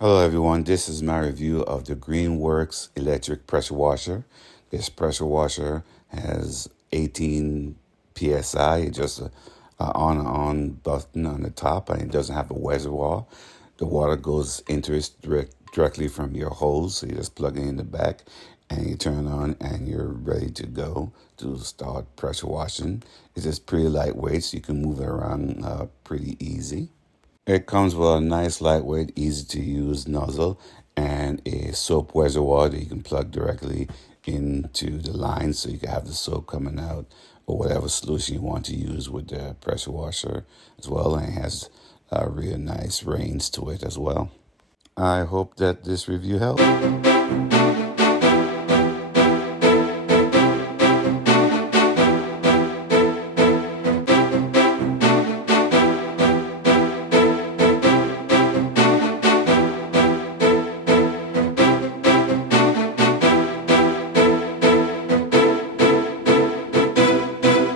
Hello everyone, this is my review of the Greenworks Electric Pressure Washer. This pressure washer has 18 PSI, it's just a on button on the top, and it doesn't have a reservoir. The water goes into it directly from your hose, so you just plug it in the back and you turn it on and you're ready to go to start pressure washing. It's just pretty lightweight, so you can move it around pretty easy. It comes with a nice, lightweight, easy to use nozzle and a soap reservoir that you can plug directly into the line so you can have the soap coming out or whatever solution you want to use with the pressure washer as well. And it has a real nice range to it as well. I hope that this review helped.